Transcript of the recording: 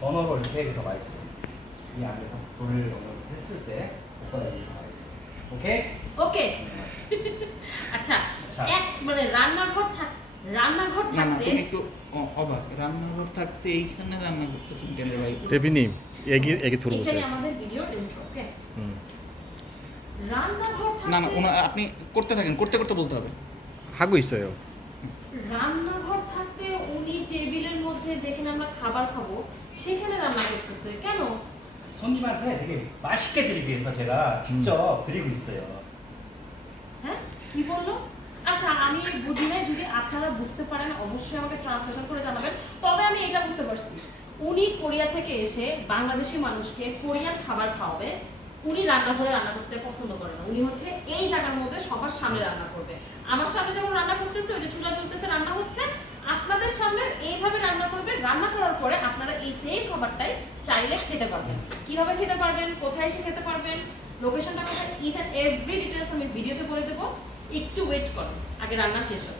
버너로 이렇게 들어가 있어. 이 안에서 불을 했을 때 볶아야 들어가 있어. 오케이? ওকে আচ্ছা আচ্ছা। এক মানে রান্নাঘর না না থাকতে তুমি একটু অবাক রান্নাঘর থাকতে এইখানে রান্না করতেছেন কেন ভাই? 대표님 얘기 এটাই 들어보세요. আমাদের ভিডিওর ইন্ট্রো ওকে 음. রান্নাঘর না না থাকতে আপনি করতে থাকেন করতে করতে বলতে হবে। 하고 있어요. রান্নাঘর থাকতে উনি টেবিলের মধ্যে যেখানে আমরা খাবার খাবো সেখানে রান্না করতেছে কেন? 손님한테 되게 맛있게 드리기 위해서 제가 직접 드리고 있어요. হ্যাঁ কি বললো? আচ্ছা আমি বুঝি নাই, যদি আপনারা বুঝতে পারেন অবশ্যই আমাকে ট্রান্সলেশন করে জানাবেন। তবে আমি এটা বুঝতে পারছি, উনি কোরিয়া থেকে এসে বাংলাদেশি মানুষকে কোরিয়ান খাবার খাওয়াবে। উনি রান্নাঘরে রান্না করতে পছন্দ করে না, উনি হচ্ছে এই জায়গার মধ্যে সবার সামনে রান্না করবে। আমার সামনে যেমন রান্না করতেছে, ওই যে চুলা চলতেছে, রান্না হচ্ছে, আপনাদের সামনে এইভাবে রান্না করবে। রান্না করার পরে আপনারা এই সেম খাবারটাই চাইলে খেতে পারবেন। কিভাবে খেতে পারবেন, কোথায় এসে খেতে পারবেন, লোকেশনটা কোথায়, ইচ অ্যান্ড এভরি ডিটেলস আমি ভিডিওতে বলে দেবো। একটু ওয়েট করুন, আগে রান্না শেষ হোক।